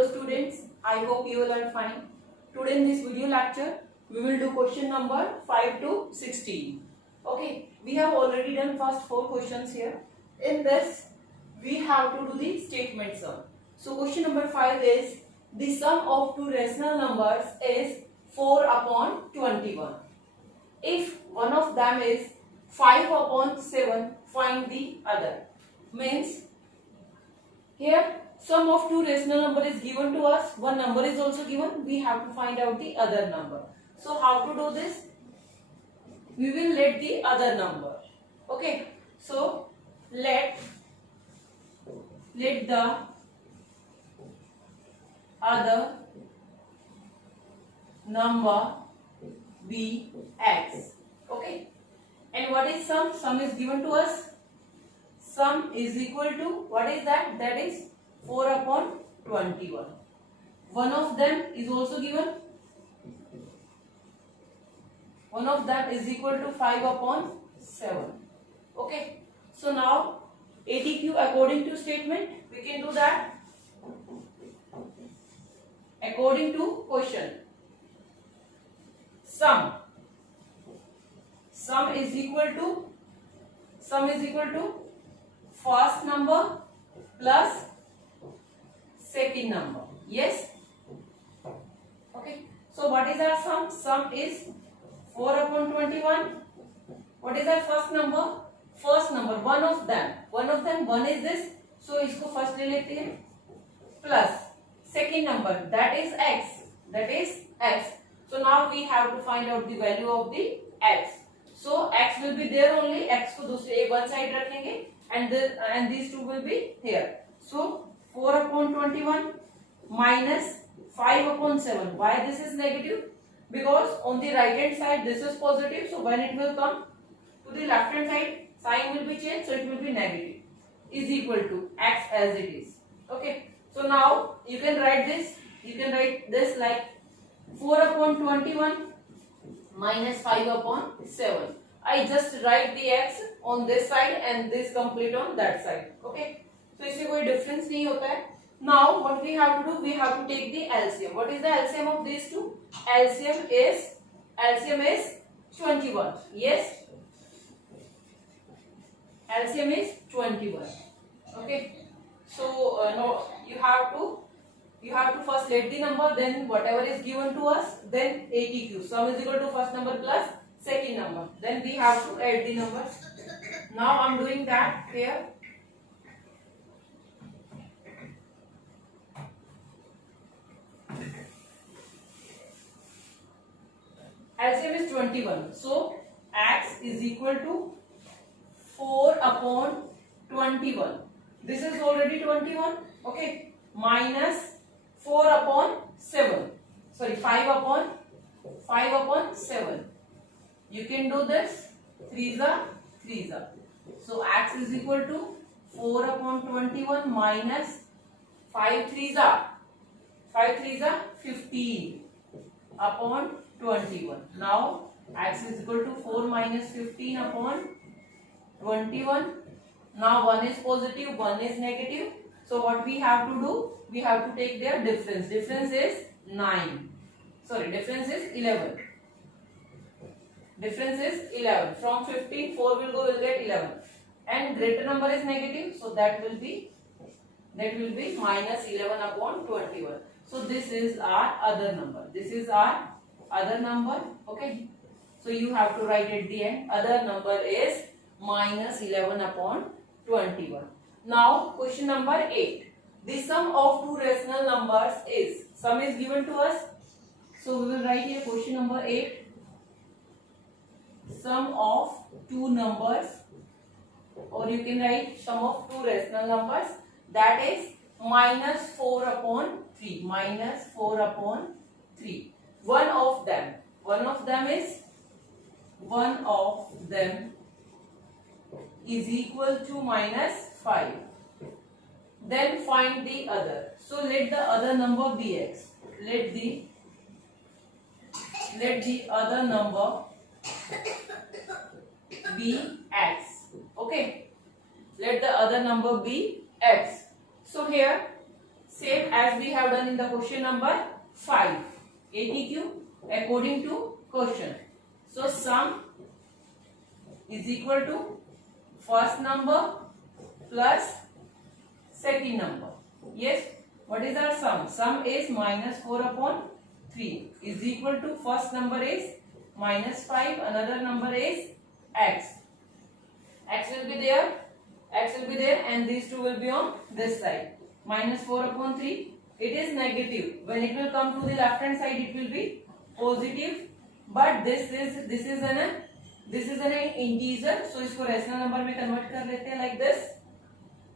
Hello students, I hope you all are fine. Today in this video lecture, we will do question number 5 to 16. Okay, we have already done first 4 questions here. In this, we have to do the statement sum. So question number 5 is, the sum of two rational numbers is 4 upon 21. If one of them is 5 upon 7, find the other. Means, here sum of two rational number is given to us, one number is also given, we have to find out the other number. So how to do this? We will let the other number. Okay, so let the other number be x. Okay, and what is sum? Sum is given to us. Sum is equal to, what is that? That is 4 upon 21. One of them is also given. One of them is equal to 5 upon 7. Okay. So now ATQ according to statement, we can do that. According to question. Sum is equal to first number plus second number. Yes. Okay. So what is our sum? Sum is 4 upon 21. What is our first number? First number, one of them, one is this. So इसको first ले लेते हैं. Plus second number, that is x. So now we have to find out the value of the x. So x will be there only. X को दूसरे one side रखेंगे. And these two will be here. So 4 upon 21 minus 5 upon 7. Why this is negative? Because on the right hand side this is positive. So when it will come to the left hand side, sign will be changed. So it will be negative. Is equal to x as it is. Okay. So now you can write this. You can write this like 4 upon 21 minus 5 upon 7. I just write the x on this side and this complete on that side. Okay. So इससे कोई difference नहीं होता है. Now what we have to do? We have to take the LCM. What is the LCM of these two? LCM is 21. Yes. LCM is 21. Okay. So no, you have to first let the number, then whatever is given to us, then ATQ. Sum is equal to first number plus second number. Then we have to add the numbers. Now I'm doing that here. LCM is 21. So x is equal to 4 upon 21. This is already 21. Okay. Minus 4 upon 7. Sorry, 5 upon 7. You can do this. 3s are 3s are. So x is equal to 4 upon 21 minus 5 3s are 15 upon 21. Now x is equal to 4 minus 15 upon 21. Now one is positive, one is negative. So what we have to do? We have to take their difference. Difference is 9. Sorry, difference is 11. Difference is 11. From 15, 4 will go, will get 11. And greater number is negative, so that will be minus 11 upon 21. So this is our other number. This is our other number. Okay. So you have to write at the end. Other number is minus 11 upon 21. Now question number 8. The sum of two rational numbers is. Sum is given to us. So we will write here question number 8. Sum of two numbers, or you can write sum of two rational numbers, that is minus 4 upon 3. Minus 4 upon 3. One of them is equal to minus 5. Then find the other. So let the other number be x. Let the other number be x. Okay. Let the other number be x. So here same as we have done in the question number 5. ATQ according to question. So sum is equal to first number plus second number. Yes, what is our sum? Sum is minus 4 upon 3 is equal to first number is minus 5, another number is x. X will be there, and these two will be on this side. Minus 4 upon 3, it is negative. When it will come to the left hand side, it will be positive. But this is an integer, so इसको rational number में convert कर लेते हैं like this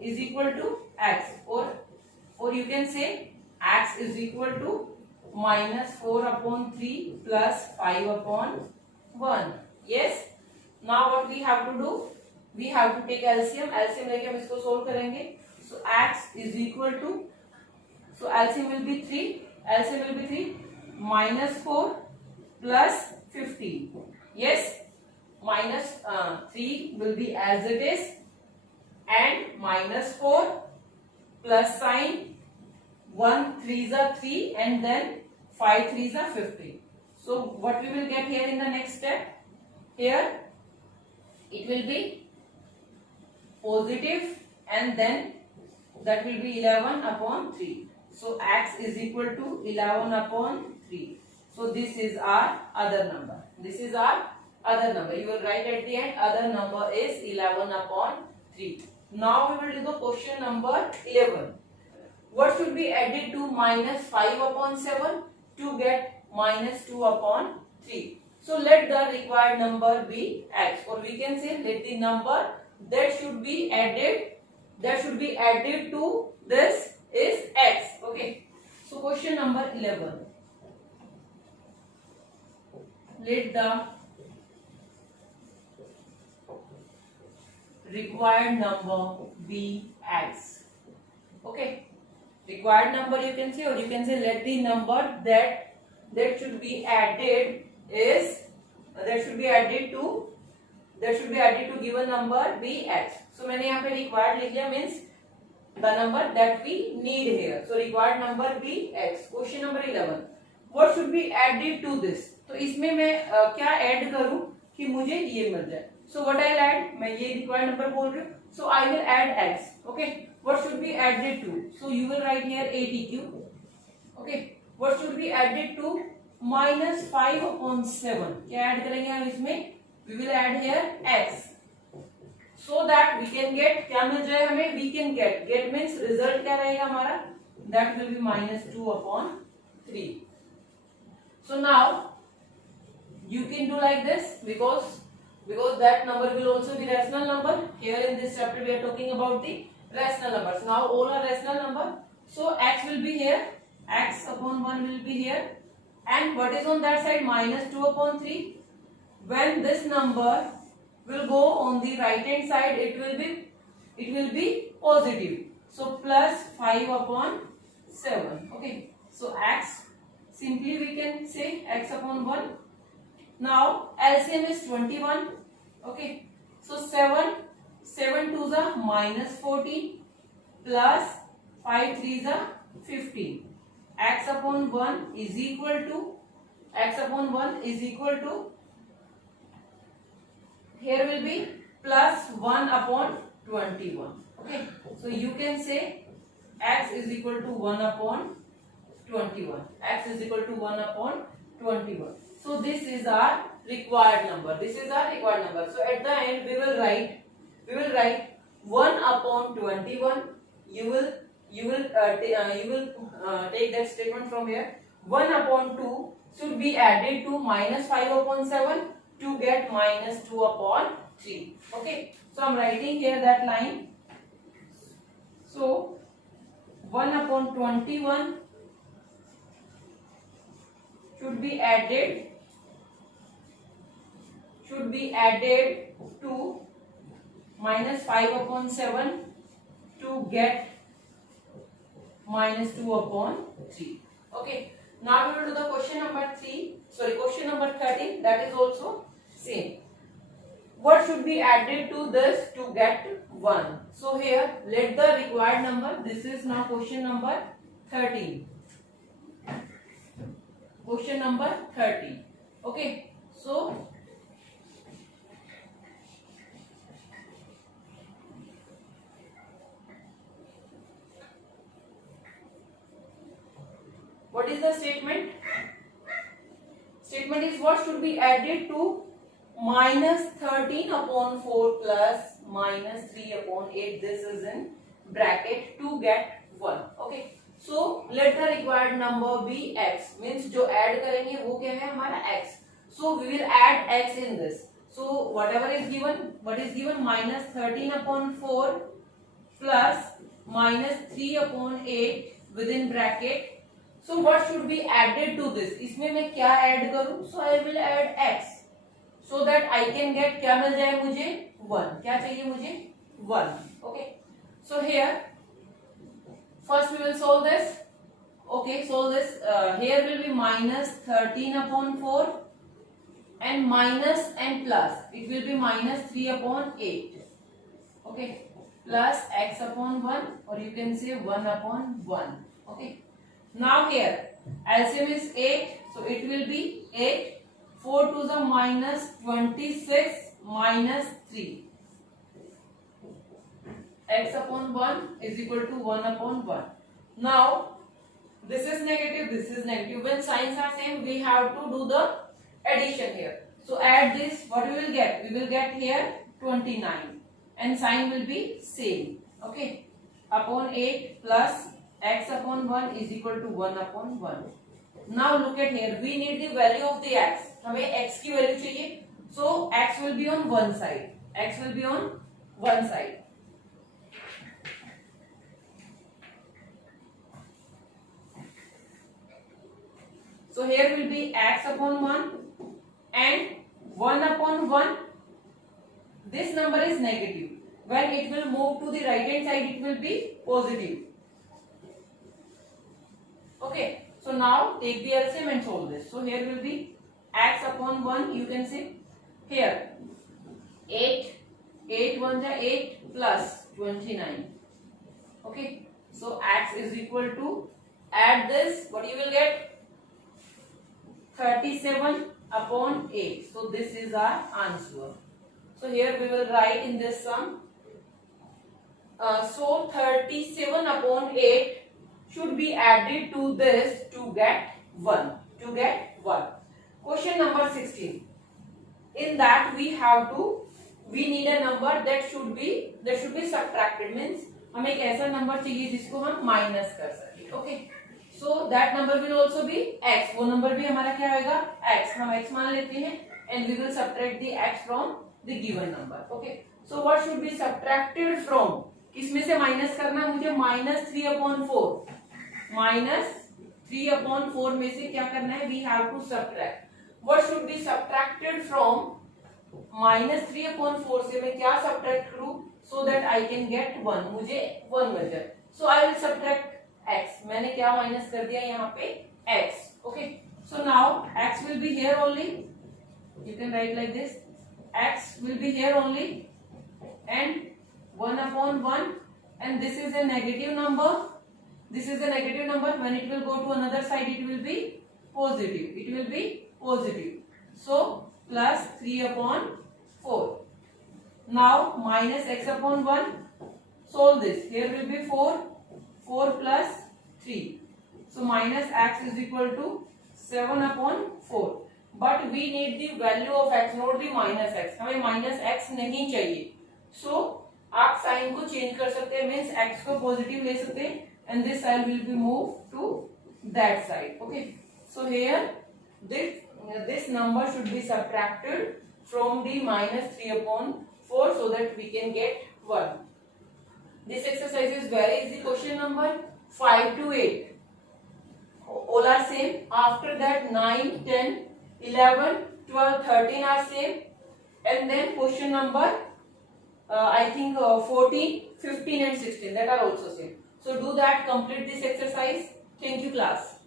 is equal to x, or you can say x is equal to minus 4 upon 3 plus 5 upon 1. Yes. Now what we have to do? We have to take LCM. LCM लेके हम इसको solve करेंगे. So x is equal to, so LCM will be 3. LCM will be 3 minus 4 plus 15. Yes. Minus 3 will be as it is, and minus 4 plus sign 1 3s are 3 and then 5 3s are 15. So what we will get here in the next step? Here it will be positive and then that will be 11 upon 3. So x is equal to 11 upon 3. So this is our other number. This is our other number. You will write at the end other number is 11 upon 3. Now we will do the question number 11. What should be added to minus 5 upon 7 to get minus 2 upon 3? So let the required number be x, or we can say let the number that should be added to this is x. Okay. So question number 11. Let the required number be x. Okay. Required number you can say, or you can say let the number that should be added to given number be x. So मैंने यहाँ पे required लिख लिया, means the number that we need here. So required number be x. Question number 11. What should be added to this? तो इसमें मैं क्या add करूँ कि मुझे ये मिल जाए? So what I'll add? मैं ये required number बोल रही हूँ. So I will add x. Okay. What should be added to? So you will write here ATQ. Okay. What should be added to? Minus 5 upon 7. क्या add करेंगे हम इसमें? We will add here x. So that we can get, क्या मिल जाए हमें? We can get. Get means result क्या रहेगा हमारा? That will be minus 2 upon 3. So now you can do like this because that number will also be rational number. Here in this chapter we are talking about the rational numbers. Now all are rational number. So x will be here. X upon 1 will be here. And what is on that side? Minus 2 upon 3. When this number will go on the right hand side, it will be positive. So plus 5 upon 7. Okay. So x, simply we can say x upon 1. Now LCM is 21. Okay. So 7 2s are minus 14 plus 5 3s are 15. X upon 1 is equal to here will be plus 1 upon 21. Okay. So you can say x is equal to 1 upon 21. X is equal to 1 upon 21. So this is our required number. So at the end we will write 1 upon 21. You will take that statement from here. 1 upon 2 should be added to minus 5 upon 7 to get minus 2 upon 3. Okay. So I am writing here that line. So 1 upon 21 should be added to minus 5 upon 7 to get minus 2 upon 3. Okay. Now we will do the question number 13. That is also same. What should be added to this to get 1? So here let the required number. This is now question number 13. Question number 13. Okay, so what is the statement? Statement is what should be added to minus 13 upon 4 plus minus 3 upon 8. This is in bracket to get 1. Okay. So let the required number be x. Means जो add करेंगे वो क्या है हमारा x. So we will add x in this. So whatever is given, what is given? Minus 13 upon 4 plus minus 3 upon 8 within bracket. So what should be added to this? इसमें मैं क्या add करूँ? So I will add x. So that I can get क्या मिल जाए मुझे? 1. क्या चाहिए मुझे? 1. Okay. So here first we will solve this. Okay, solve this. Here will be minus 13 upon 4 and minus and plus. It will be minus 3 upon 8. Okay, plus x upon 1, or you can say 1 upon 1. Okay. Now here LCM is 8, so it will be 8. 4 to the minus 26 minus 3. X upon 1 is equal to 1 upon 1. Now this is negative, this is negative. When signs are same, we have to do the addition here. So add this, what we will get? We will get here 29 and sign will be same. Okay, upon 8 plus x upon 1 is equal to 1 upon 1. Now look at here, we need the value of the x. हमें x की value चाहिए. So x will be on one side. X will be on one side. So here will be x upon 1 and 1 upon 1. This number is negative. When it will move to the right hand side, it will be positive. Okay. So now take the LCM and solve this. So here will be x upon 1. You can say here 8. 8 1 is 8 plus 29. Okay. So x is equal to, add this. What you will get? 37 upon 8. So this is our answer. So here we will write in this sum. So 37 upon 8 should be added to this to get 1. To get 1. Question number 16. In that we need a number that should be subtracted. Means हमें एक ऐसा number चाहिए जिसको हम minus कर सके. Okay. So that number will also be x. वो number भी हमारा क्या होगा? x. हम x मान लेते हैं and we will subtract the x from the given number. Okay. So what should be subtracted from? किसमें से माइनस करना है मुझे? minus 3 upon 4. minus 3 upon 4 में से क्या करना है? We have to subtract. What should be subtracted from minus 3 upon 4 से मैं क्या subtract करूँ so that I can get 1. मुझे 1 मिल जाए. So I will subtract x. मैंने क्या माइनस कर दिया यहाँ पे? x. Okay. So now x will be here only. You can write like this. X will be here only and 1 upon 1, and this is a negative number. This is a negative number. When it will go to another side, it will be positive. It will be positive. So plus 3 upon 4. Now minus x upon 1. Solve this. Here will be 4. 4 plus 3. So minus x is equal to 7 upon 4. But we need the value of x, not the minus x. हमें minus x नहीं चाहिए. So आप sign को change कर सकते हैं. Means x को positive ले सकते हैं and this sign will be moved to that side. Okay. So here this number should be subtracted from the minus 3 upon 4 so that we can get 1. This exercise is very easy. Question number 5 to 8. All are same. After that 9, 10, 11, 12, 13 are same. And then question number I think 14, 15 and 16 that are also same. So do that, complete this exercise. Thank you class.